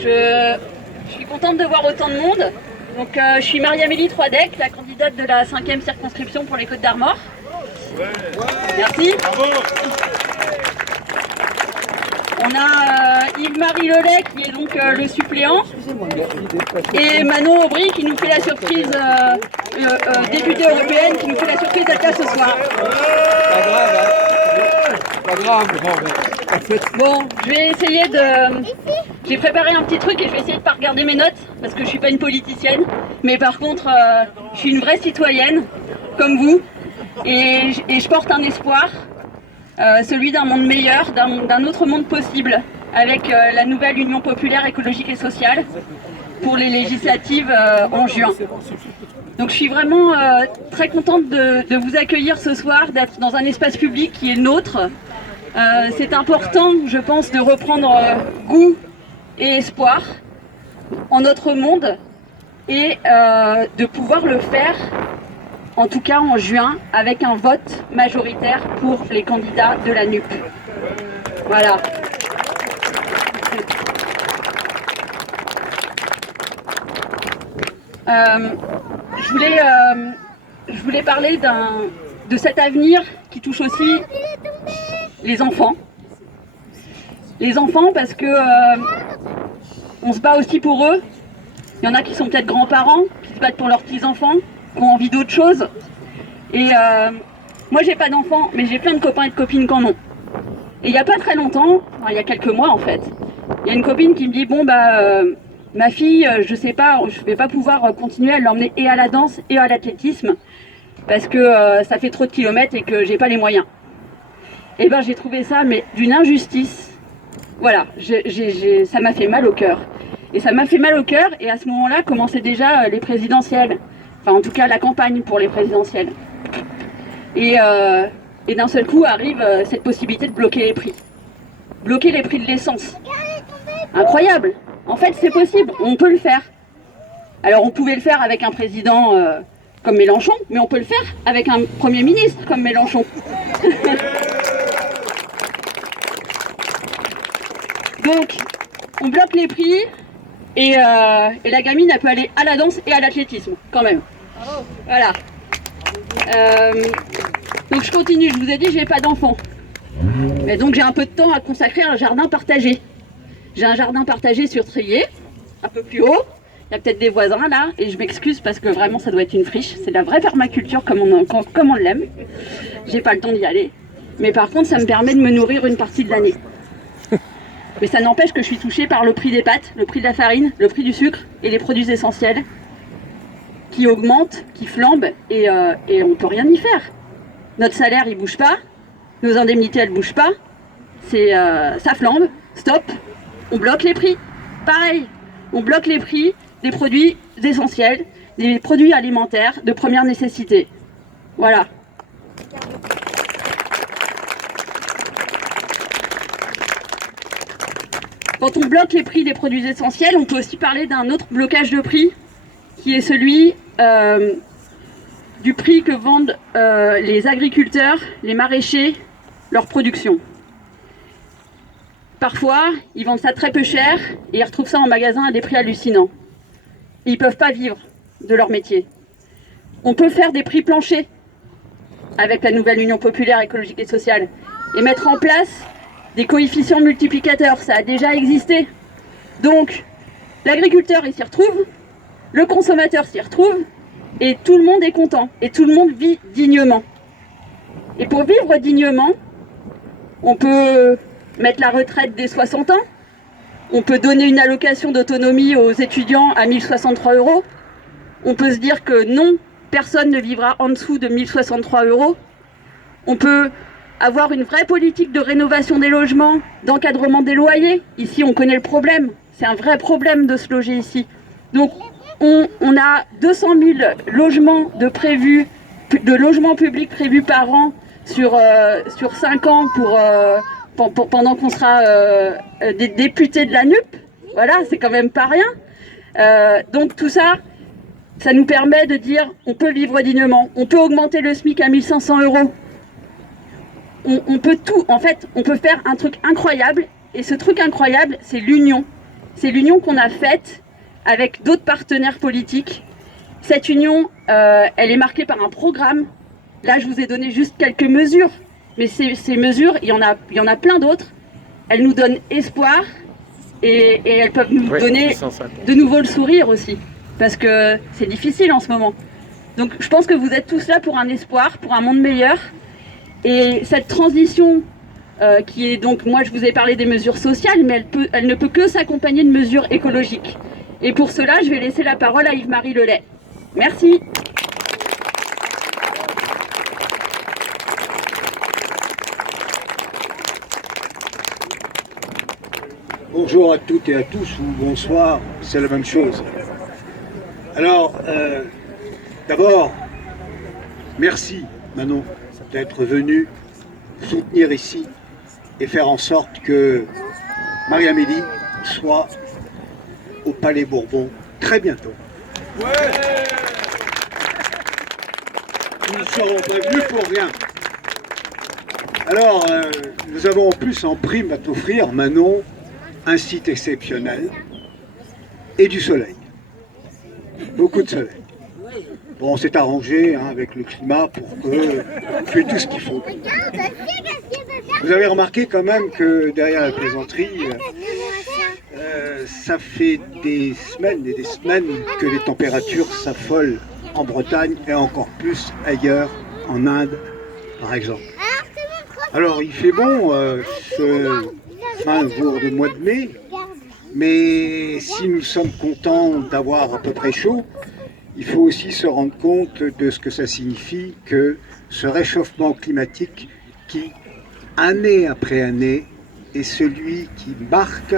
Je suis contente de voir autant de monde. Donc, je suis Marie-Amélie Troidec, la candidate de la 5e circonscription pour les Côtes d'Armor. Merci. On a Yves-Marie Lelay qui est donc le suppléant et Manon Aubry qui nous fait la surprise, députée européenne, qui nous fait la surprise d'être là ce soir. Pas grave. Bon, je vais essayer de... J'ai préparé un petit truc et je vais essayer de ne pas regarder mes notes parce que je ne suis pas une politicienne. Mais par contre, je suis une vraie citoyenne, comme vous. Et je porte un espoir, celui d'un monde meilleur, d'un autre monde possible, avec la nouvelle Union populaire écologique et sociale pour les législatives en juin. Donc je suis vraiment très contente de vous accueillir ce soir, d'être dans un espace public qui est le nôtre. C'est important, je pense, de reprendre goût et espoir en notre monde et de pouvoir le faire, en tout cas en juin, avec un vote majoritaire pour les candidats de la NUP. Voilà. Je voulais parler de cet avenir qui touche aussi les enfants. Les enfants parce que on se bat aussi pour eux. Il y en a qui sont peut-être grands-parents, qui se battent pour leurs petits-enfants, qui ont envie d'autre chose. Et moi j'ai pas d'enfants, mais j'ai plein de copains et de copines qui en ont. Et il n'y a pas très longtemps, enfin, il y a quelques mois en fait, il y a une copine qui me dit bon bah ma fille, je sais pas, je vais pas pouvoir continuer à l'emmener et à la danse et à l'athlétisme parce que ça fait trop de kilomètres et que j'ai pas les moyens. Et ben j'ai trouvé ça mais d'une injustice. Voilà, ça m'a fait mal au cœur. Et ça m'a fait mal au cœur et à ce moment-là commençaient déjà les présidentielles. Enfin en tout cas la campagne pour les présidentielles. Et d'un seul coup arrive cette possibilité de bloquer les prix. Bloquer les prix de l'essence. Incroyable. En fait c'est possible, on peut le faire. Alors on pouvait le faire avec un président comme Mélenchon, mais on peut le faire avec un Premier ministre comme Mélenchon. Donc, on bloque les prix et la gamine, elle peut aller à la danse et à l'athlétisme, quand même. Voilà. Donc je continue, je vous ai dit, j'ai pas d'enfants. Mais donc j'ai un peu de temps à consacrer à un jardin partagé. J'ai un jardin partagé sur Trier, un peu plus haut. Il y a peut-être des voisins là, et je m'excuse parce que vraiment ça doit être une friche. C'est de la vraie permaculture comme on l'aime. J'ai pas le temps d'y aller. Mais par contre, ça me permet de me nourrir une partie de l'année. Mais ça n'empêche que je suis touchée par le prix des pâtes, le prix de la farine, le prix du sucre et les produits essentiels qui augmentent, qui flambent et on ne peut rien y faire. Notre salaire il bouge pas, nos indemnités elles bougent pas, ça flambe, stop, on bloque les prix. Pareil, on bloque les prix des produits essentiels, des produits alimentaires de première nécessité. Voilà. Quand on bloque les prix des produits essentiels, on peut aussi parler d'un autre blocage de prix, qui est celui du prix que vendent les agriculteurs, les maraîchers, leur production. Parfois, ils vendent ça très peu cher et ils retrouvent ça en magasin à des prix hallucinants. Et ils ne peuvent pas vivre de leur métier. On peut faire des prix planchers avec la nouvelle Union populaire écologique et sociale et mettre en place des coefficients multiplicateurs, ça a déjà existé. Donc, l'agriculteur il s'y retrouve, le consommateur s'y retrouve, et tout le monde est content, et tout le monde vit dignement. Et pour vivre dignement, on peut mettre la retraite dès 60 ans, on peut donner une allocation d'autonomie aux étudiants à 1063 €, on peut se dire que non, personne ne vivra en dessous de 1063 €, on peut avoir une vraie politique de rénovation des logements, d'encadrement des loyers. Ici, on connaît le problème. C'est un vrai problème de se loger ici. Donc, on a 200 000 logements de logements publics prévus par an sur 5 ans pendant qu'on sera des députés de la NUP. Voilà, c'est quand même pas rien. Donc, tout ça, ça nous permet de dire on peut vivre dignement. On peut augmenter le SMIC à 1500 €. On peut tout, en fait, on peut faire un truc incroyable, et ce truc incroyable, c'est l'union. c'est l'union qu'on a faite avec d'autres partenaires politiques. Cette union, elle est marquée par un programme. Là, je vous ai donné juste quelques mesures, mais ces mesures, il y en a plein d'autres. Elles nous donnent espoir et elles peuvent nous donner de nouveau le sourire aussi, parce que c'est difficile en ce moment. Donc je pense que vous êtes tous là pour un espoir, pour un monde meilleur. Et cette transition qui est donc, moi je vous ai parlé des mesures sociales, mais elle ne peut que s'accompagner de mesures écologiques. Et pour cela, je vais laisser la parole à Yves-Marie Lelay. Merci. Bonjour à toutes et à tous, ou bonsoir, c'est la même chose. Alors, d'abord, merci Manon d'être venue soutenir ici et faire en sorte que Marie-Amélie soit au Palais Bourbon très bientôt. Nous ne serons pas venus pour rien. Alors, nous avons en plus en prime à t'offrir, Manon, un site exceptionnel et du soleil. Beaucoup de soleil. Bon, on s'est arrangé avec le climat pour que tu aies tout ce qu'il faut. Vous avez remarqué quand même que derrière la plaisanterie, ça fait des semaines et des semaines que les températures s'affolent en Bretagne et encore plus ailleurs, en Inde par exemple. Alors il fait bon ce fin jour de mois de mai, mais si nous sommes contents d'avoir à peu près chaud, il faut aussi se rendre compte de ce que ça signifie que ce réchauffement climatique qui, année après année, est celui qui marque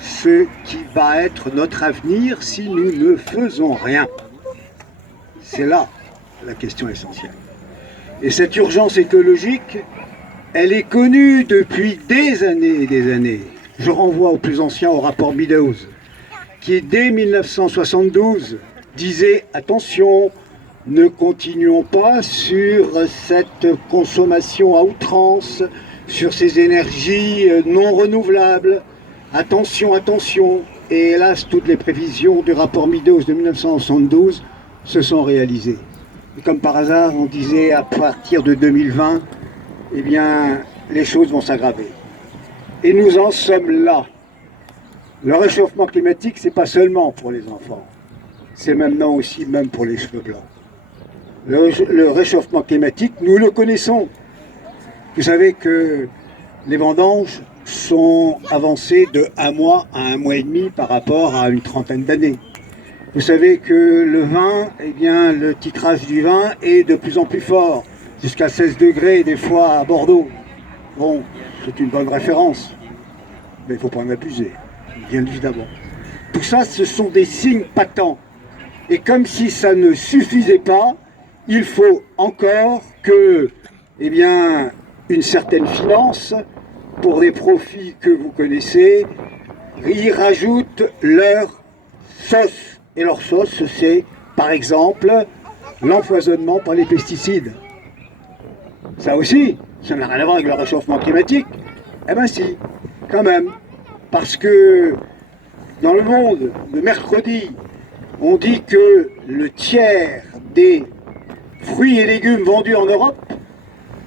ce qui va être notre avenir si nous ne faisons rien. C'est là la question essentielle. Et cette urgence écologique, elle est connue depuis des années et des années. Je renvoie au plus ancien, au rapport Meadows, qui dès 1972 disait « Attention, ne continuons pas sur cette consommation à outrance, sur ces énergies non renouvelables. Attention, attention !» Et hélas, toutes les prévisions du rapport Meadows de 1972 se sont réalisées. Et comme par hasard, on disait à partir de 2020, eh bien, les choses vont s'aggraver. Et nous en sommes là. Le réchauffement climatique, c'est pas seulement pour les enfants, c'est maintenant aussi même pour les cheveux blancs. Le réchauffement climatique, nous le connaissons. Vous savez que les vendanges sont avancées de 1 mois à 1 mois et demi par rapport à une trentaine d'années. Vous savez que le vin, eh bien, le titrage du vin est de plus en plus fort, jusqu'à 16 degrés des fois à Bordeaux. Bon, c'est une bonne référence, mais il ne faut pas en abuser, bien évidemment. Tout ça, ce sont des signes patents. Et comme si ça ne suffisait pas, il faut encore que, eh bien, une certaine finance, pour des profits que vous connaissez, y rajoute leur sauce. Et leur sauce, c'est, par exemple, l'empoisonnement par les pesticides. Ça aussi, ça n'a rien à voir avec le réchauffement climatique. Eh bien si, quand même. Parce que dans le monde, le mercredi, on dit que le tiers des fruits et légumes vendus en Europe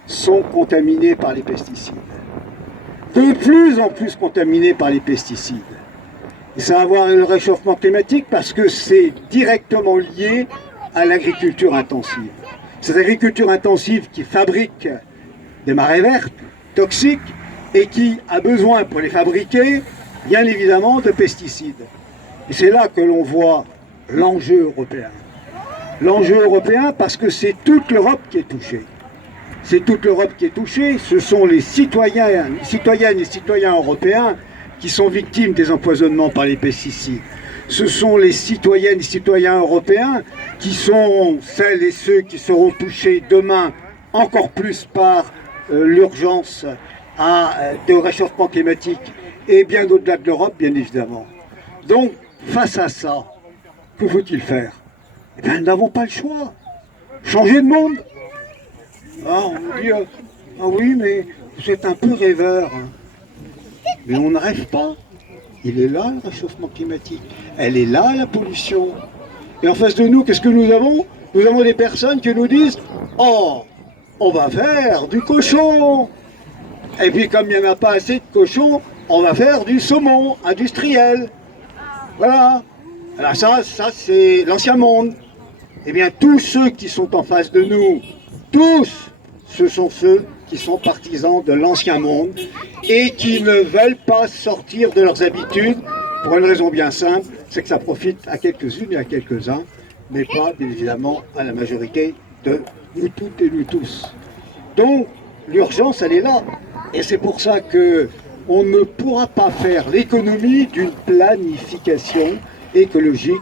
sont contaminés par les pesticides. De plus en plus contaminés par les pesticides. Et ça va avoir le réchauffement climatique parce que c'est directement lié à l'agriculture intensive. Cette agriculture intensive qui fabrique des marées vertes, toxiques, et qui a besoin pour les fabriquer, bien évidemment, de pesticides. Et c'est là que l'on voit l'enjeu européen. L'enjeu européen parce que c'est toute l'Europe qui est touchée. C'est toute l'Europe qui est touchée, ce sont les citoyennes et citoyens européens qui sont victimes des empoisonnements par les pesticides. Ce sont les citoyennes et citoyens européens qui sont celles et ceux qui seront touchés demain encore plus par l'urgence de réchauffement climatique et bien au-delà de l'Europe, bien évidemment. Donc, face à ça, que faut-il faire? Eh bien, nous n'avons pas le choix. Changer de monde. Ah, on nous dit, ah oui, mais vous êtes un peu rêveur. Hein. Mais on ne rêve pas. il est là le réchauffement climatique, elle est là la pollution. Et en face de nous, qu'est-ce que nous avons? Nous avons des personnes qui nous disent « Oh, on va faire du cochon !» Et puis comme il n'y en a pas assez de cochons, on va faire du saumon industriel. Voilà. Alors ça c'est l'ancien monde. Eh bien tous ceux qui sont en face de nous, tous, ce sont ceux qui sont partisans de l'ancien monde et qui ne veulent pas sortir de leurs habitudes pour une raison bien simple, c'est que ça profite à quelques-unes et à quelques-uns, mais pas bien évidemment à la majorité de nous toutes et nous tous. Donc l'urgence elle est là et c'est pour ça que on ne pourra pas faire l'économie d'une planification écologique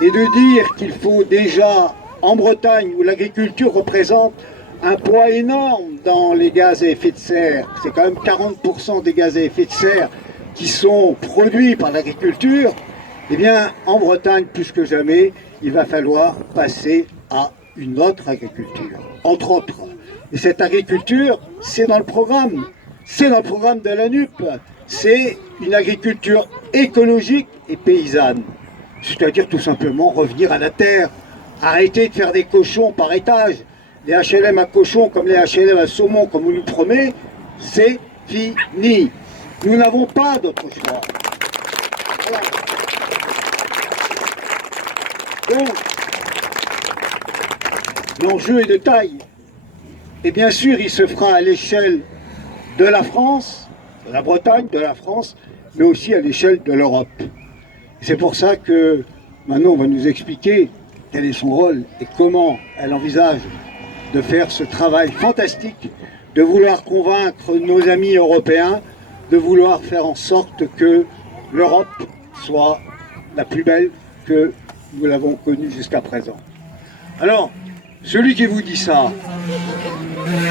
et de dire qu'il faut déjà en Bretagne où l'agriculture représente un poids énorme dans les gaz à effet de serre, c'est quand même 40% des gaz à effet de serre qui sont produits par l'agriculture, eh bien en Bretagne plus que jamais il va falloir passer à une autre agriculture, entre autres. Et cette agriculture, c'est dans le programme. C'est dans le programme de la NUP. C'est une agriculture écologique et paysanne. C'est-à-dire tout simplement revenir à la terre. Arrêter de faire des cochons par étage. Les HLM à cochons comme les HLM à saumon comme on nous promet, c'est fini. Nous n'avons pas d'autre choix. Voilà. Donc, l'enjeu est de taille. Et bien sûr, il se fera à l'échelle de la France, de la Bretagne, de la France, mais aussi à l'échelle de l'Europe. C'est pour ça que Manon va nous expliquer quel est son rôle et comment elle envisage de faire ce travail fantastique, de vouloir convaincre nos amis européens, de vouloir faire en sorte que l'Europe soit la plus belle que nous l'avons connue jusqu'à présent. Alors, celui qui vous dit ça,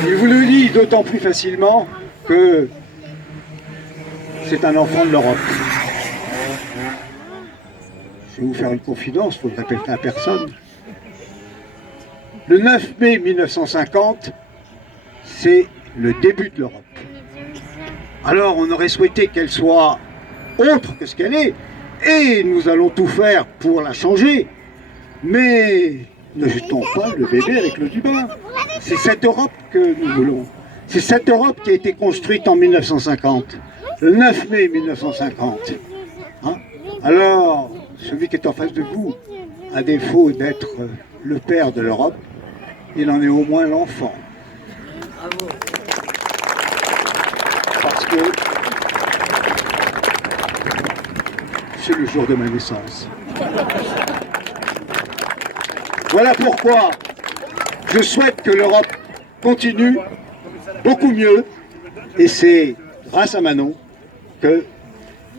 il vous le dit d'autant plus facilement que c'est un enfant de l'Europe. Je vais vous faire une confidence, il ne faut le répéter à personne. Le 9 mai 1950, c'est le début de l'Europe. Alors on aurait souhaité qu'elle soit autre que ce qu'elle est, et nous allons tout faire pour la changer, mais ne jetons pas le bébé avec l'eau du bain. C'est cette Europe que nous voulons. C'est cette Europe qui a été construite en 1950, le 9 mai 1950. Hein? Alors, celui qui est en face de vous, à défaut d'être le père de l'Europe, il en est au moins l'enfant. Parce que c'est le jour de ma naissance. Voilà pourquoi je souhaite que l'Europe continue beaucoup mieux, et c'est grâce à Manon que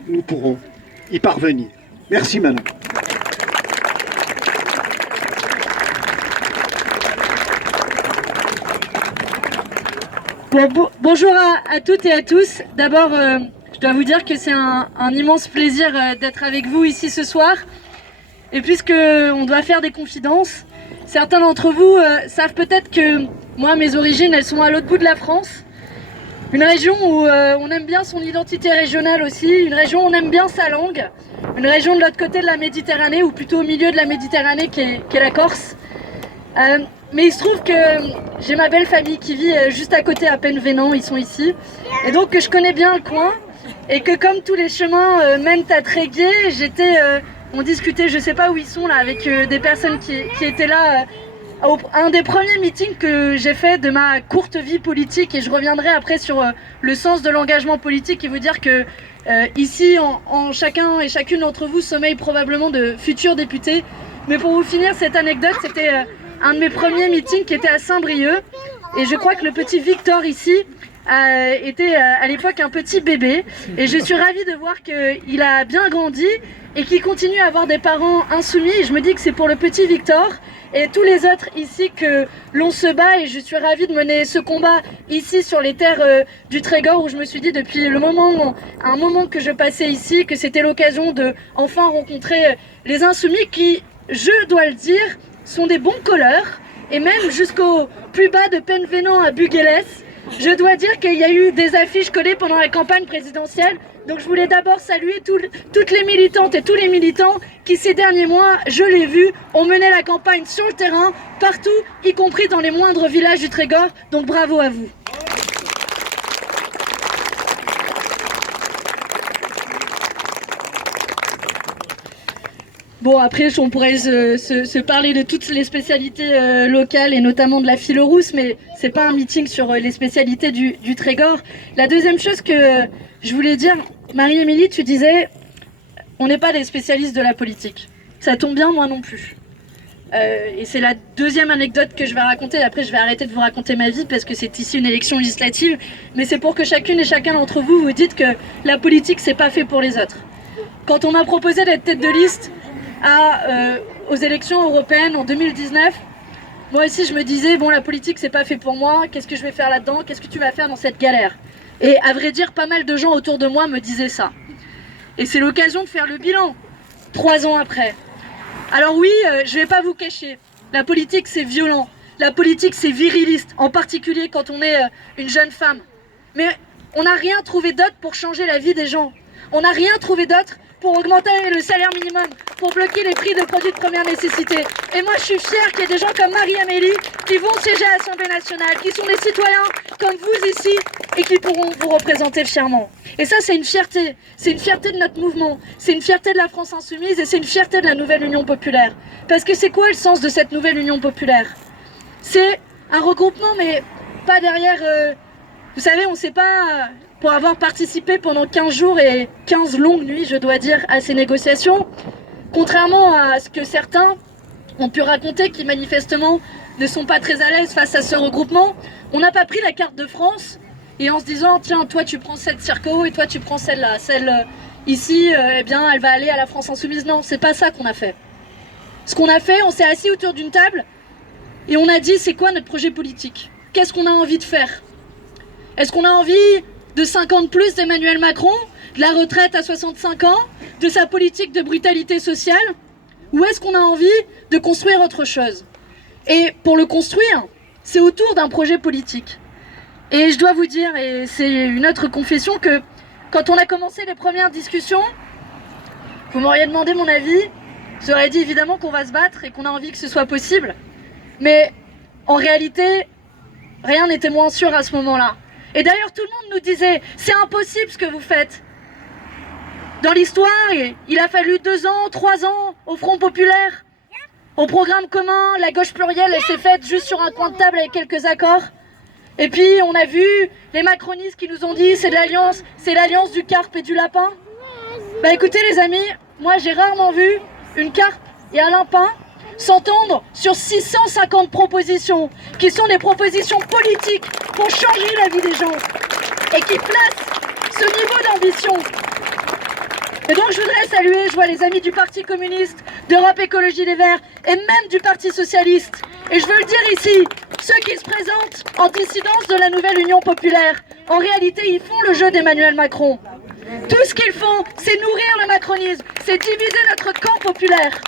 nous pourrons y parvenir. Merci Manon. Bonjour à toutes et à tous. D'abord, je dois vous dire que c'est un immense plaisir d'être avec vous ici ce soir. Et puisque on doit faire des confidences, certains d'entre vous savent peut-être que moi, mes origines, elles sont à l'autre bout de la France. Une région où on aime bien son identité régionale aussi, une région où on aime bien sa langue, une région de l'autre côté de la Méditerranée, ou plutôt au milieu de la Méditerranée, qui est la Corse. Mais il se trouve que j'ai ma belle famille qui vit juste à côté à Penvénan, ils sont ici. Et donc que je connais bien le coin, et que comme tous les chemins mènent à Tréguier, on discutait, je sais pas où ils sont là, avec des personnes qui étaient là, un des premiers meetings que j'ai fait de ma courte vie politique, et je reviendrai après sur le sens de l'engagement politique et vous dire que ici, en chacun et chacune d'entre vous sommeillent probablement de futurs députés. Mais pour vous finir cette anecdote, c'était un de mes premiers meetings qui était à Saint-Brieuc, et je crois que le petit Victor ici était à l'époque un petit bébé, et je suis ravie de voir qu'il a bien grandi et qu'il continue à avoir des parents insoumis, et je me dis que c'est pour le petit Victor et tous les autres ici que l'on se bat, et je suis ravie de mener ce combat ici sur les terres du Trégor, où je me suis dit depuis un moment que je passais ici, que c'était l'occasion de enfin rencontrer les insoumis qui, je dois le dire, sont des bons colleurs, et même jusqu'au plus bas de Penvénan à Buguélès, je dois dire qu'il y a eu des affiches collées pendant la campagne présidentielle Donc je voulais d'abord saluer toutes les militantes et tous les militants qui ces derniers mois, je l'ai vu, ont mené la campagne sur le terrain, partout, y compris dans les moindres villages du Trégor. Donc bravo à vous. Bon, après, on pourrait se parler de toutes les spécialités locales et notamment de la Philo-Rousse, mais c'est pas un meeting sur les spécialités du Trégor. La deuxième chose que je voulais dire, Marie-Émilie, tu disais, on n'est pas des spécialistes de la politique. Ça tombe bien, moi non plus. Et c'est la deuxième anecdote que je vais raconter. Après, je vais arrêter de vous raconter ma vie parce que c'est ici une élection législative. Mais c'est pour que chacune et chacun d'entre vous vous dites que la politique, c'est pas fait pour les autres. Quand on m'a proposé d'être tête de liste aux élections européennes en 2019, moi aussi je me disais, bon, la politique c'est pas fait pour moi, qu'est-ce que je vais faire là-dedans, qu'est-ce que tu vas faire dans cette galère? Et à vrai dire, pas mal de gens autour de moi me disaient ça. Et c'est l'occasion de faire le bilan, 3 ans après. Alors oui, je vais pas vous cacher, la politique c'est violent, la politique c'est viriliste, en particulier quand on est une jeune femme. Mais on n'a rien trouvé d'autre pour changer la vie des gens. On n'a rien trouvé d'autre pour augmenter le salaire minimum, pour bloquer les prix de produits de première nécessité. Et moi, je suis fière qu'il y ait des gens comme Marie-Amélie qui vont siéger à l'Assemblée nationale, qui sont des citoyens comme vous ici et qui pourront vous représenter fièrement. Et ça, c'est une fierté. C'est une fierté de notre mouvement. C'est une fierté de la France Insoumise et c'est une fierté de la nouvelle Union Populaire. Parce que c'est quoi le sens de cette nouvelle Union Populaire? C'est un regroupement, mais pas derrière... vous savez, on ne sait pas... Pour avoir participé pendant 15 jours et 15 longues nuits, je dois dire, à ces négociations, contrairement à ce que certains ont pu raconter, qui manifestement ne sont pas très à l'aise face à ce regroupement, on n'a pas pris la carte de France et en se disant, tiens, toi tu prends cette circo et toi tu prends celle-là, celle ici, eh bien elle va aller à la France Insoumise. Non, c'est pas ça qu'on a fait. Ce qu'on a fait, on s'est assis autour d'une table et on a dit, c'est quoi notre projet politique? Qu'est-ce qu'on a envie de faire? Est-ce qu'on a envie de 50 plus d'Emmanuel Macron, de la retraite à 65 ans, de sa politique de brutalité sociale? Ou est-ce qu'on a envie de construire autre chose? Et pour le construire, c'est autour d'un projet politique. Et je dois vous dire, et c'est une autre confession, que quand on a commencé les premières discussions, vous m'auriez demandé mon avis, j'aurais dit évidemment qu'on va se battre et qu'on a envie que ce soit possible. Mais en réalité, rien n'était moins sûr à ce moment-là. Et d'ailleurs, tout le monde nous disait, c'est impossible ce que vous faites. Dans l'histoire, il a fallu 2 ans, 3 ans au Front Populaire, au programme commun, la gauche plurielle, elle s'est faite juste sur un coin de table avec quelques accords. Et puis, on a vu les macronistes qui nous ont dit, c'est l'alliance du carpe et du lapin. Bah écoutez les amis, moi j'ai rarement vu une carpe et un lapin s'entendre sur 650 propositions, qui sont des propositions politiques pour changer la vie des gens et qui placent ce niveau d'ambition. Et donc je voudrais saluer, je vois les amis du Parti communiste, d'Europe Écologie Les Verts et même du Parti socialiste. Et je veux le dire ici, ceux qui se présentent en dissidence de la nouvelle Union Populaire, en réalité ils font le jeu d'Emmanuel Macron. Tout ce qu'ils font, c'est nourrir le macronisme, c'est diviser notre camp populaire.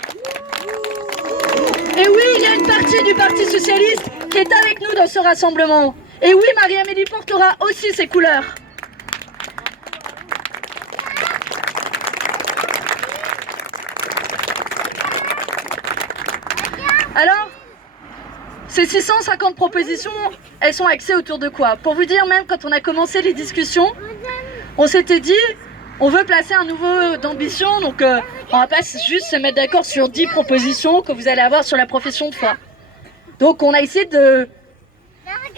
Et oui, il y a une partie du Parti Socialiste qui est avec nous dans ce rassemblement. Et oui, Marie-Amélie portera aussi ses couleurs. Alors, ces 650 propositions, elles sont axées autour de quoi? Pour vous dire, même quand on a commencé les discussions, on s'était dit, on veut placer un niveau d'ambition, donc on va pas juste se mettre d'accord sur 10 propositions que vous allez avoir sur la profession de foi. Donc on a essayé de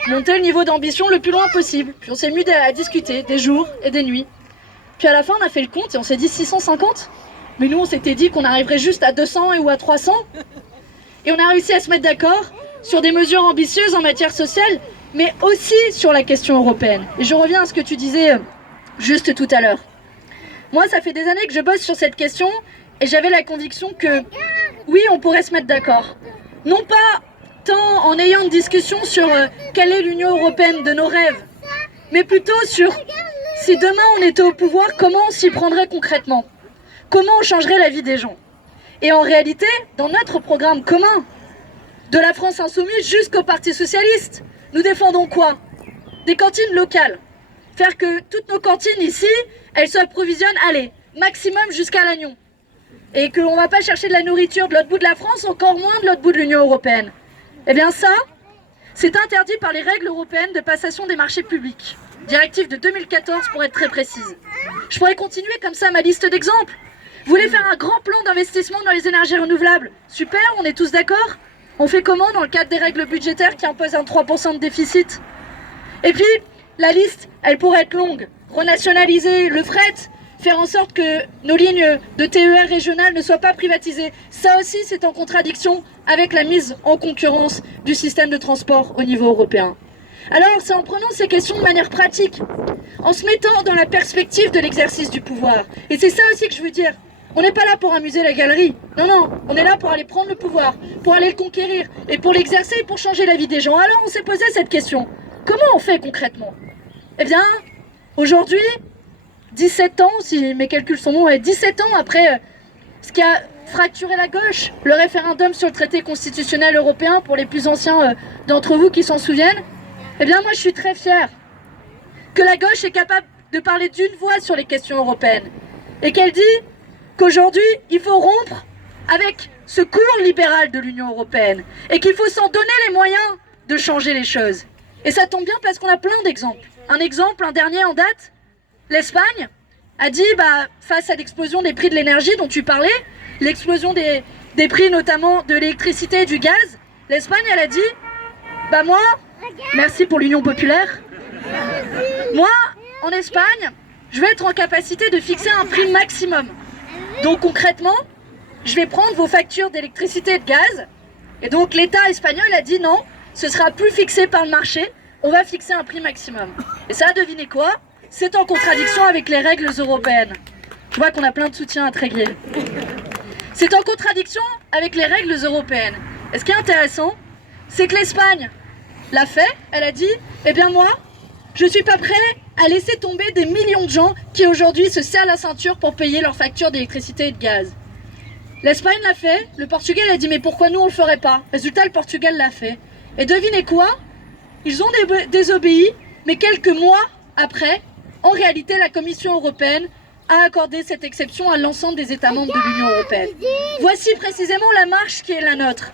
monter le niveau d'ambition le plus loin possible. Puis on s'est mis à discuter des jours et des nuits. Puis à la fin on a fait le compte et on s'est dit 650. Mais nous on s'était dit qu'on arriverait juste à 200 ou à 300. Et on a réussi à se mettre d'accord sur des mesures ambitieuses en matière sociale, mais aussi sur la question européenne. Et je reviens à ce que tu disais juste tout à l'heure. Moi, ça fait des années que je bosse sur cette question et j'avais la conviction que, oui, on pourrait se mettre d'accord. Non pas tant en ayant une discussion sur quelle est l'Union européenne de nos rêves, mais plutôt sur si demain on était au pouvoir, comment on s'y prendrait concrètement? Comment on changerait la vie des gens? Et en réalité, dans notre programme commun, de la France Insoumise jusqu'au Parti Socialiste, nous défendons quoi? Des cantines locales. faire que toutes nos cantines ici, elles s'approvisionnent, allez, maximum jusqu'à Lannion. Et qu'on ne va pas chercher de la nourriture de l'autre bout de la France, encore moins de l'autre bout de l'Union européenne. Eh bien ça, c'est interdit par les règles européennes de passation des marchés publics. Directive de 2014 pour être très précise. Je pourrais continuer comme ça ma liste d'exemples. Vous voulez faire un grand plan d'investissement dans les énergies renouvelables? Super, on est tous d'accord. On fait comment dans le cadre des règles budgétaires qui imposent un 3% de déficit? Et puis, la liste, elle pourrait être longue. Renationaliser le fret, faire en sorte que nos lignes de TER régionales ne soient pas privatisées. Ça aussi, c'est en contradiction avec la mise en concurrence du système de transport au niveau européen. Alors, c'est en prenant ces questions de manière pratique, en se mettant dans la perspective de l'exercice du pouvoir. Et c'est ça aussi que je veux dire. On n'est pas là pour amuser la galerie. Non, non, on est là pour aller prendre le pouvoir, pour aller le conquérir, et pour l'exercer et pour changer la vie des gens. Alors, on s'est posé cette question. Comment on fait concrètement? Eh bien, aujourd'hui, 17 ans, si mes calculs sont bons, 17 ans après ce qui a fracturé la gauche, le référendum sur le traité constitutionnel européen, pour les plus anciens d'entre vous qui s'en souviennent, eh bien moi je suis très fière que la gauche est capable de parler d'une voix sur les questions européennes et qu'elle dit qu'aujourd'hui il faut rompre avec ce cours libéral de l'Union européenne et qu'il faut s'en donner les moyens de changer les choses. Et ça tombe bien parce qu'on a plein d'exemples. Un dernier en date, l'Espagne a dit, face à l'explosion des prix de l'énergie dont tu parlais, l'explosion des prix notamment de l'électricité et du gaz, l'Espagne elle a dit, moi, merci pour l'Union populaire, moi, en Espagne, je vais être en capacité de fixer un prix maximum. Donc concrètement, je vais prendre vos factures d'électricité et de gaz, et donc l'État espagnol a dit non, ce sera plus fixé par le marché, on va fixer un prix maximum. Et ça, devinez quoi? C'est en contradiction avec les règles européennes. Je vois qu'on a plein de soutien à Tréguier. C'est en contradiction avec les règles européennes. Et ce qui est intéressant, c'est que l'Espagne l'a fait, elle a dit, eh bien moi, je ne suis pas prêt à laisser tomber des millions de gens qui aujourd'hui se serrent la ceinture pour payer leurs factures d'électricité et de gaz. L'Espagne l'a fait, le Portugal a dit mais pourquoi nous on le ferait pas? Résultat, le Portugal l'a fait. Et devinez quoi? Ils ont désobéi, mais quelques mois après, en réalité, la Commission européenne a accordé cette exception à l'ensemble des États membres de l'Union européenne. Voici précisément la marche qui est la nôtre.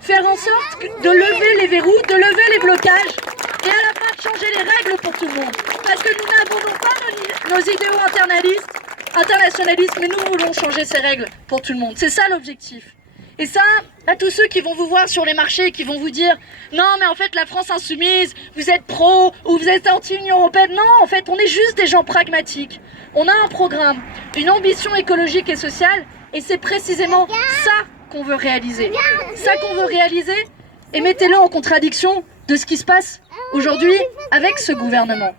Faire en sorte de lever les verrous, de lever les blocages et à la fin de changer les règles pour tout le monde. Parce que nous n'abandonnons pas nos idéaux internationalistes, mais nous voulons changer ces règles pour tout le monde. C'est ça l'objectif. Et ça, à tous ceux qui vont vous voir sur les marchés et qui vont vous dire « Non, mais en fait, la France insoumise, vous êtes pro ou vous êtes anti-Union européenne. » Non, en fait, on est juste des gens pragmatiques. On a un programme, une ambition écologique et sociale, et c'est précisément ça qu'on veut réaliser. Ça qu'on veut réaliser, et mettez-le en contradiction de ce qui se passe aujourd'hui avec ce gouvernement.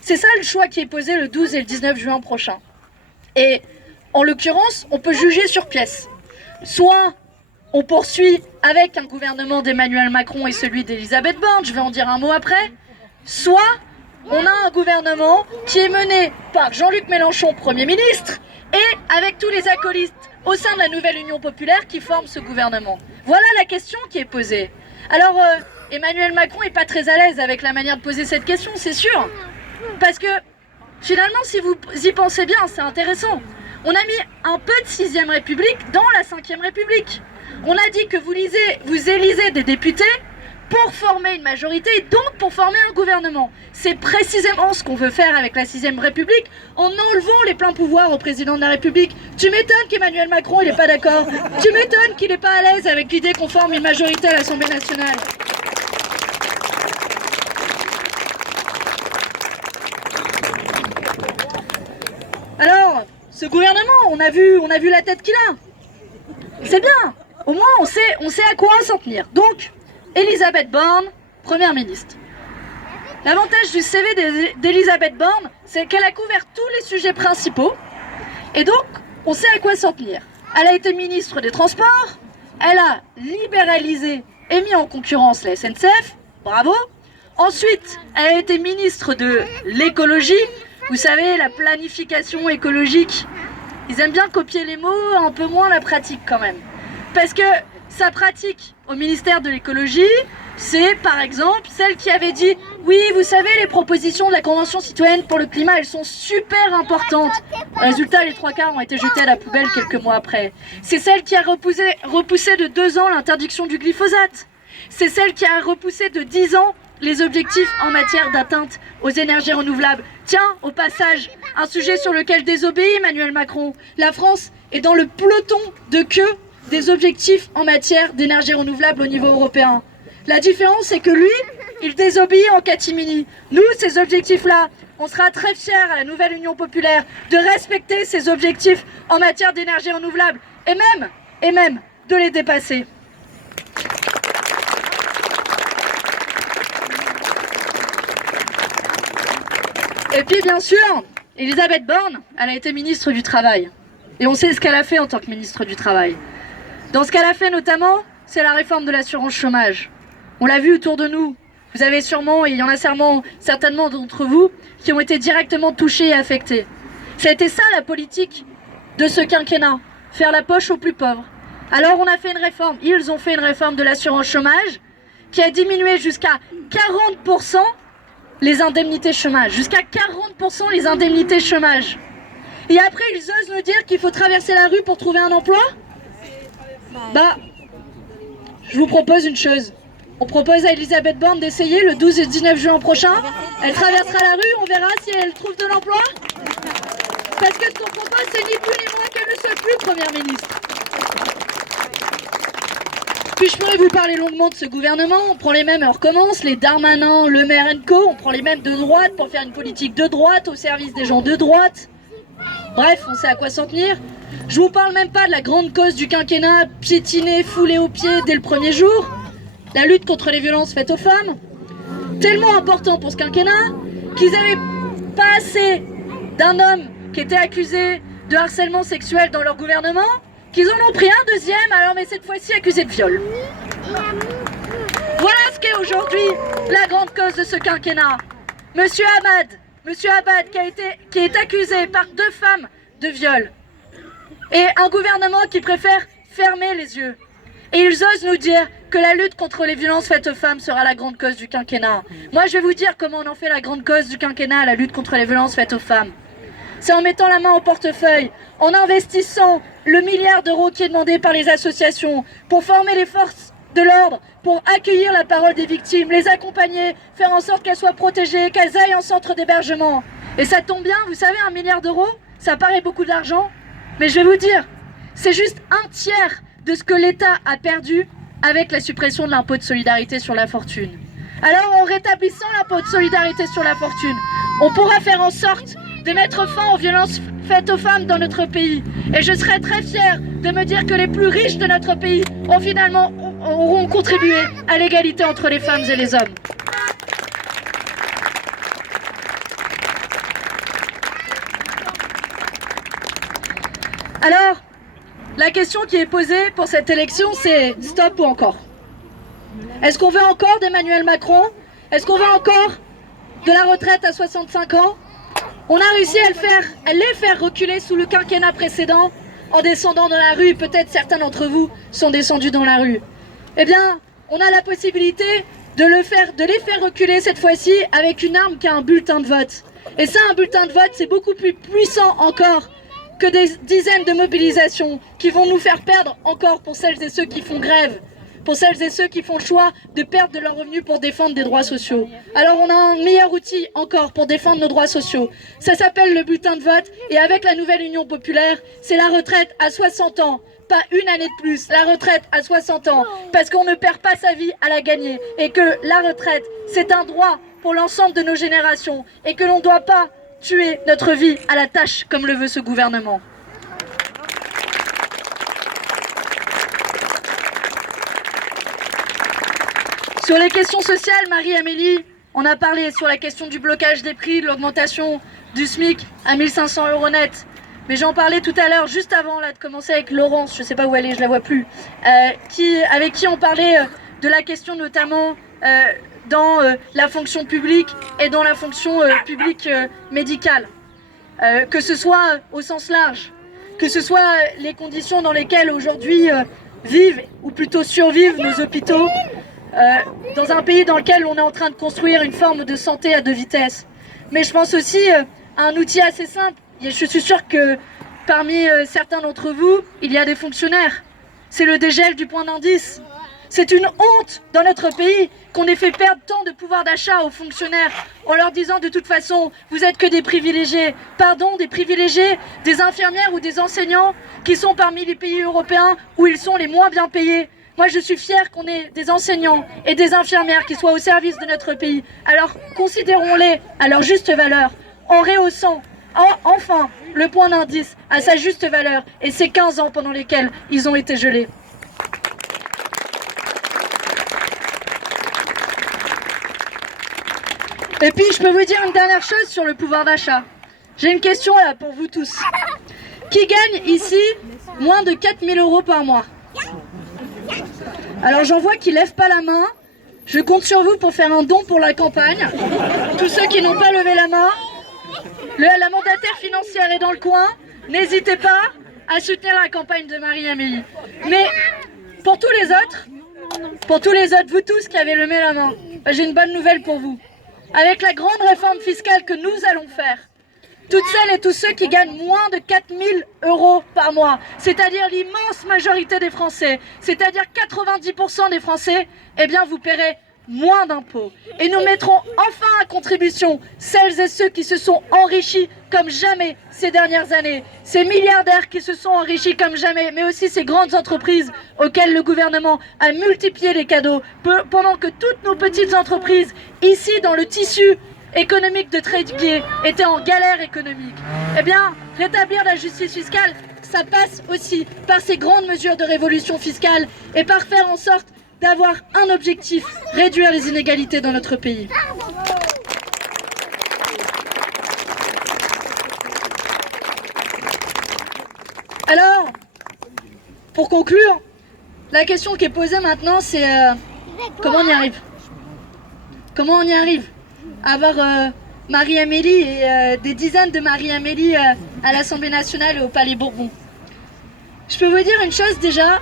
C'est ça le choix qui est posé le 12 et le 19 juin prochain. Et en l'occurrence, on peut juger sur pièce. Soit on poursuit avec un gouvernement d'Emmanuel Macron et celui d'Elisabeth Borne, je vais en dire un mot après, soit on a un gouvernement qui est mené par Jean-Luc Mélenchon, Premier ministre, et avec tous les acolytes au sein de la nouvelle Union populaire qui forment ce gouvernement. Voilà la question qui est posée. Alors, Emmanuel Macron n'est pas très à l'aise avec la manière de poser cette question, c'est sûr. Parce que, finalement, si vous y pensez bien, c'est intéressant. On a mis un peu de 6ème République dans la 5ème République. On a dit que vous élisez des députés pour former une majorité et donc pour former un gouvernement. C'est précisément ce qu'on veut faire avec la 6ème République en enlevant les pleins pouvoirs au président de la République. Tu m'étonnes qu'Emmanuel Macron il n'est pas d'accord. Tu m'étonnes qu'il n'est pas à l'aise avec l'idée qu'on forme une majorité à l'Assemblée nationale. Alors, ce gouvernement, on a vu la tête qu'il a. C'est bien. Au moins, on sait à quoi s'en tenir. Donc, Elisabeth Borne, Première ministre. L'avantage du CV d'Elisabeth Borne, c'est qu'elle a couvert tous les sujets principaux. Et donc, on sait à quoi s'en tenir. Elle a été ministre des Transports. Elle a libéralisé et mis en concurrence la SNCF. Bravo. Ensuite, elle a été ministre de l'écologie. Vous savez, la planification écologique. Ils aiment bien copier les mots, un peu moins la pratique quand même. Parce que sa pratique au ministère de l'écologie, c'est par exemple celle qui avait dit « Oui, vous savez, les propositions de la Convention citoyenne pour le climat, elles sont super importantes. » Résultat, les 3/4 ont été jetés à la poubelle quelques mois après. C'est celle qui a repoussé de 2 ans l'interdiction du glyphosate. C'est celle qui a repoussé de 10 ans les objectifs en matière d'atteinte aux énergies renouvelables. Tiens, au passage, un sujet sur lequel désobéit Emmanuel Macron. La France est dans le peloton de queue des objectifs en matière d'énergie renouvelable au niveau européen. La différence, c'est que lui, il désobéit en catimini. Nous, ces objectifs-là, on sera très fiers à la nouvelle Union populaire de respecter ces objectifs en matière d'énergie renouvelable et même de les dépasser. Et puis bien sûr, Elisabeth Borne, elle a été ministre du Travail. Et on sait ce qu'elle a fait en tant que ministre du Travail. Dans ce qu'elle a fait notamment, c'est la réforme de l'assurance chômage. On l'a vu autour de nous. Vous avez sûrement, et il y en a certainement d'entre vous, qui ont été directement touchés et affectés. Ça a été ça la politique de ce quinquennat, faire la poche aux plus pauvres. Alors on a fait une réforme, ils ont fait une réforme de l'assurance chômage qui a diminué jusqu'à 40% les indemnités chômage, jusqu'à 40% les indemnités chômage. Et après, ils osent nous dire qu'il faut traverser la rue pour trouver un emploi ? Bah, je vous propose une chose. On propose à Elisabeth Borne d'essayer le 12 et 19 juin prochain. Elle traversera la rue, on verra si elle trouve de l'emploi. Parce que ce qu'on propose, c'est ni plus ni moins qu'elle ne soit plus Première ministre. Puis je pourrais vous parler longuement de ce gouvernement. On prend les mêmes, on recommence, les Darmanin, Le Maire & Co. On prend les mêmes de droite pour faire une politique de droite au service des gens de droite. Bref, on sait à quoi s'en tenir. Je vous parle même pas de la grande cause du quinquennat, piétinée, foulée aux pieds dès le premier jour. La lutte contre les violences faites aux femmes. Tellement important pour ce quinquennat qu'ils avaient pas assez d'un homme qui était accusé de harcèlement sexuel dans leur gouvernement, qu'ils en ont pris un deuxième, alors mais cette fois-ci accusé de viol. Voilà ce qu'est aujourd'hui la grande cause de ce quinquennat. Monsieur Abad qui est accusé par 2 femmes de viol. Et un gouvernement qui préfère fermer les yeux. Et ils osent nous dire que la lutte contre les violences faites aux femmes sera la grande cause du quinquennat. Moi, je vais vous dire comment on en fait la grande cause du quinquennat, la lutte contre les violences faites aux femmes. C'est en mettant la main au portefeuille, en investissant le milliard d'euros qui est demandé par les associations pour former les forces de l'ordre, pour accueillir la parole des victimes, les accompagner, faire en sorte qu'elles soient protégées, qu'elles aillent en centre d'hébergement. Et ça tombe bien, vous savez, 1 milliard d'euros, ça paraît beaucoup d'argent, mais je vais vous dire, c'est juste 1/3 de ce que l'État a perdu avec la suppression de l'impôt de solidarité sur la fortune. Alors en rétablissant l'impôt de solidarité sur la fortune, on pourra faire en sorte de mettre fin aux violences faites aux femmes dans notre pays. Et je serai très fière de me dire que les plus riches de notre pays auront contribué à l'égalité entre les femmes et les hommes. Alors, la question qui est posée pour cette élection, c'est stop ou encore? Est-ce qu'on veut encore d'Emmanuel Macron? Est-ce qu'on veut encore de la retraite à 65 ans? On a réussi à les faire reculer sous le quinquennat précédent en descendant dans la rue. Peut-être certains d'entre vous sont descendus dans la rue. Eh bien, on a la possibilité de les faire reculer cette fois-ci avec une arme qui est un bulletin de vote. Et ça, un bulletin de vote, c'est beaucoup plus puissant encore que des dizaines de mobilisations qui vont nous faire perdre encore pour celles et ceux qui font grève, pour celles et ceux qui font le choix de perdre de leurs revenus pour défendre des droits sociaux. Alors on a un meilleur outil encore pour défendre nos droits sociaux. Ça s'appelle le bulletin de vote et avec la nouvelle Union populaire, c'est la retraite à 60 ans. Pas une année de plus, la retraite à 60 ans, parce qu'on ne perd pas sa vie à la gagner et que la retraite, c'est un droit pour l'ensemble de nos générations et que l'on ne doit pas tuer notre vie à la tâche comme le veut ce gouvernement. Sur les questions sociales, Marie-Amélie, on a parlé sur la question du blocage des prix, de l'augmentation du SMIC à 1 500 € net. Mais j'en parlais tout à l'heure, juste avant là, de commencer avec Laurence, je ne sais pas où elle est, je la vois plus, avec qui on parlait de la question notamment dans la fonction publique et dans la fonction publique médicale. Que ce soit au sens large, que ce soit les conditions dans lesquelles aujourd'hui vivent, ou plutôt survivent nos hôpitaux, dans un pays dans lequel on est en train de construire une forme de santé à deux vitesses. Mais je pense aussi à un outil assez simple. Et je suis sûre que parmi certains d'entre vous, il y a des fonctionnaires. C'est le dégel du point d'indice. C'est une honte dans notre pays qu'on ait fait perdre tant de pouvoir d'achat aux fonctionnaires en leur disant de toute façon, vous êtes que des privilégiés. Pardon, des privilégiés, des infirmières ou des enseignants qui sont parmi les pays européens où ils sont les moins bien payés. Moi, je suis fière qu'on ait des enseignants et des infirmières qui soient au service de notre pays. Alors, considérons-les à leur juste valeur, en rehaussant enfin le point d'indice à sa juste valeur et ces 15 ans pendant lesquels ils ont été gelés. Et puis, je peux vous dire une dernière chose sur le pouvoir d'achat. J'ai une question là pour vous tous. Qui gagne ici moins de 4 000 € par mois? Alors, j'en vois qui ne lèvent pas la main. Je compte sur vous pour faire un don pour la campagne. Tous ceux qui n'ont pas levé la main, la mandataire financière est dans le coin. N'hésitez pas à soutenir la campagne de Marie-Amélie. Mais pour tous les autres, vous tous qui avez levé la main, j'ai une bonne nouvelle pour vous. Avec la grande réforme fiscale que nous allons faire, toutes celles et tous ceux qui gagnent moins de 4 000 € par mois, c'est-à-dire l'immense majorité des Français, c'est-à-dire 90% des Français, eh bien vous paierez moins d'impôts. Et nous mettrons enfin à contribution celles et ceux qui se sont enrichis comme jamais ces dernières années, ces milliardaires qui se sont enrichis comme jamais, mais aussi ces grandes entreprises auxquelles le gouvernement a multiplié les cadeaux, pendant que toutes nos petites entreprises, ici dans le tissu économique de Tréguier, étaient en galère économique. Eh bien, rétablir la justice fiscale, ça passe aussi par ces grandes mesures de révolution fiscale et par faire en sorte d'avoir un objectif, réduire les inégalités dans notre pays. Alors, pour conclure, la question qui est posée maintenant, c'est comment on y arrive? Comment on y arrive? Avoir Marie-Amélie et des dizaines de Marie-Amélie à l'Assemblée nationale et au Palais Bourbon. Je peux vous dire une chose déjà,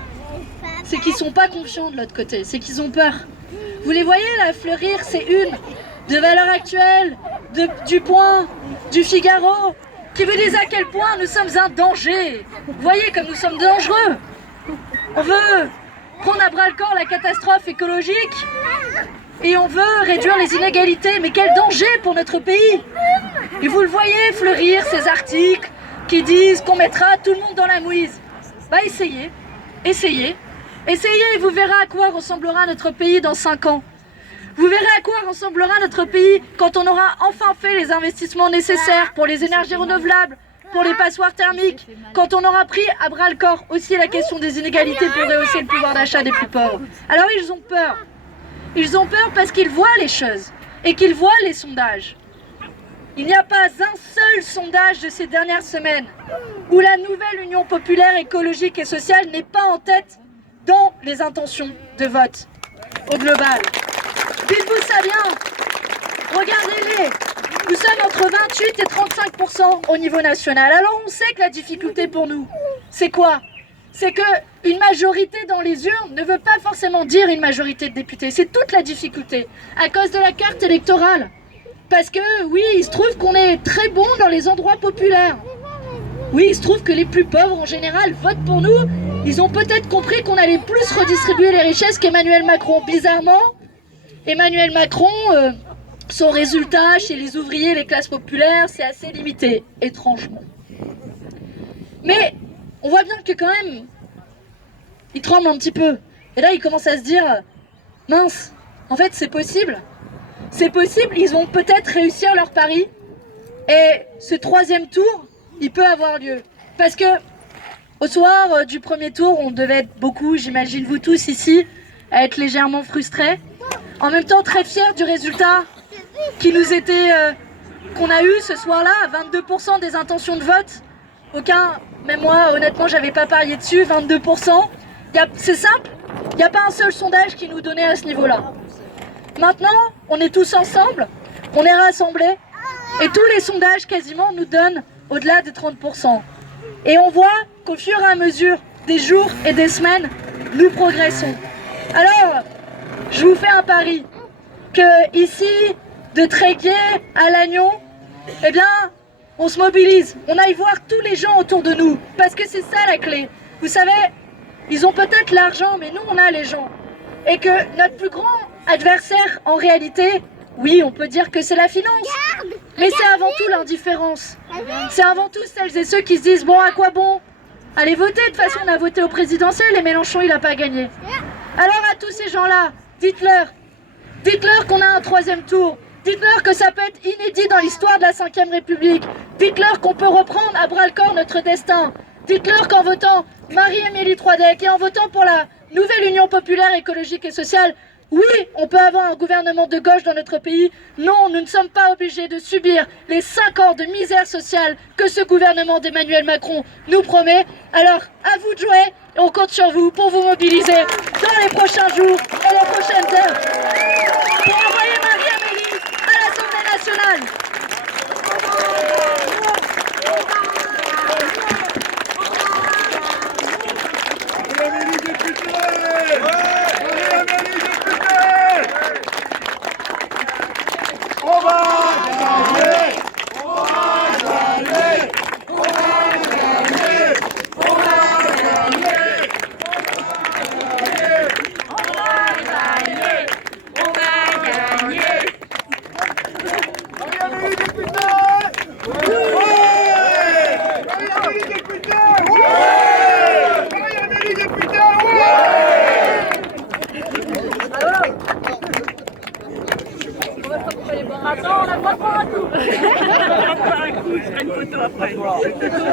c'est qu'ils sont pas confiants de l'autre côté, c'est qu'ils ont peur. Vous les voyez là fleurir ces unes de Valeurs Actuelles, du Point, du Figaro, qui vous disent à quel point nous sommes un danger. Vous voyez comme nous sommes dangereux. On veut prendre à bras le corps la catastrophe écologique et on veut réduire les inégalités. Mais quel danger pour notre pays. Et vous le voyez fleurir ces articles qui disent qu'on mettra tout le monde dans la mouise. Bah essayez et vous verrez à quoi ressemblera notre pays dans 5 ans. Vous verrez à quoi ressemblera notre pays quand on aura enfin fait les investissements nécessaires pour les énergies renouvelables, pour les passoires thermiques, quand on aura pris à bras le corps aussi la question des inégalités pour rehausser le pouvoir d'achat des plus pauvres. Alors ils ont peur. Ils ont peur parce qu'ils voient les choses et qu'ils voient les sondages. Il n'y a pas un seul sondage de ces dernières semaines où la nouvelle Union populaire écologique et sociale n'est pas en tête dans les intentions de vote au global. Dites-vous ça bien, regardez-les, nous sommes entre 28 et 35% au niveau national. Alors on sait que la difficulté pour nous, c'est quoi? C'est qu'une majorité dans les urnes ne veut pas forcément dire une majorité de députés. C'est toute la difficulté, à cause de la carte électorale. Parce que oui, il se trouve qu'on est très bon dans les endroits populaires. Oui, il se trouve que les plus pauvres en général votent pour nous. Ils ont peut-être compris qu'on allait plus redistribuer les richesses qu'Emmanuel Macron. Bizarrement, Emmanuel Macron, son résultat chez les ouvriers et les classes populaires, c'est assez limité, étrangement. Mais on voit bien que quand même, il tremble un petit peu. Et là, il commence à se dire, mince, en fait, c'est possible. C'est possible, ils vont peut-être réussir leur pari. Et ce 3e tour, il peut avoir lieu. Parce que au soir du premier tour, on devait être beaucoup, j'imagine vous tous ici, à être légèrement frustrés. En même temps, très fiers du résultat qui nous était, qu'on a eu ce soir-là, à 22% des intentions de vote. Même moi, honnêtement, j'avais pas parié dessus, 22%. C'est simple, il n'y a pas un seul sondage qui nous donnait à ce niveau-là. Maintenant, on est tous ensemble, on est rassemblés, et tous les sondages quasiment nous donnent au-delà des 30%. Et on voit qu'au fur et à mesure des jours et des semaines, nous progressons. Alors, Je vous fais un pari, que ici, de Tréguier à Lannion, eh bien, on se mobilise, on aille voir tous les gens autour de nous, parce que c'est ça la clé. Vous savez, ils ont peut-être l'argent, mais nous, on a les gens. Et que notre plus grand adversaire, en réalité, oui, on peut dire que c'est la finance, mais c'est avant tout l'indifférence. C'est avant tout celles et ceux qui se disent, bon, à quoi bon? Allez voter, de toute façon, on a voté au présidentiel et Mélenchon, il n'a pas gagné. Alors à tous ces gens-là, dites-leur qu'on a un troisième tour. Dites-leur que ça peut être inédit dans l'histoire de la Ve République. Dites-leur qu'on peut reprendre à bras-le-corps notre destin. Dites-leur qu'en votant Marie-Émilie Troidec et en votant pour la nouvelle Union populaire écologique et sociale, oui, on peut avoir un gouvernement de gauche dans notre pays. Non, nous ne sommes pas obligés de subir les 5 ans de misère sociale que ce gouvernement d'Emmanuel Macron nous promet. Alors, à vous de jouer et on compte sur vous pour vous mobiliser dans les prochains jours et les prochaines heures pour envoyer Marie-Amélie à l'Assemblée nationale. Attends, on n'a pas le droit à tout. On va prendre un coup, je ferai une photo après.